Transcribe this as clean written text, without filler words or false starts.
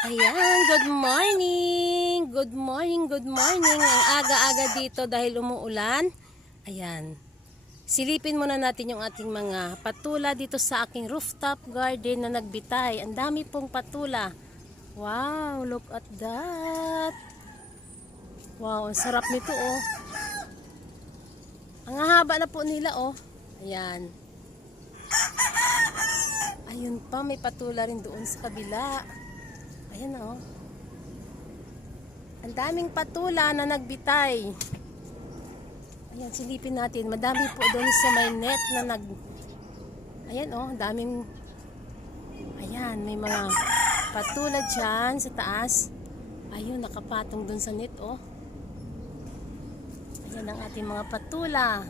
Ayan, good morning! Good morning, good morning. Ang aga-aga dito dahil umuulan. Ayan. Silipin muna natin yung ating mga patula dito sa aking rooftop garden na nagbitay. Ang dami pong patula. Wow, look at that. Wow, ang sarap nito oh. Ang haba na po nila oh. Ayan. Ayun pa, may patula rin doon sa kabila. Ayan o. Ang daming patula na nagbitay. Ayan, silipin natin. Madami po doon sa may net na Ayan o, daming... Ayan, may mga patula dyan sa taas. Ayun, nakapatong doon sa net o. Ayan ang ating mga patula.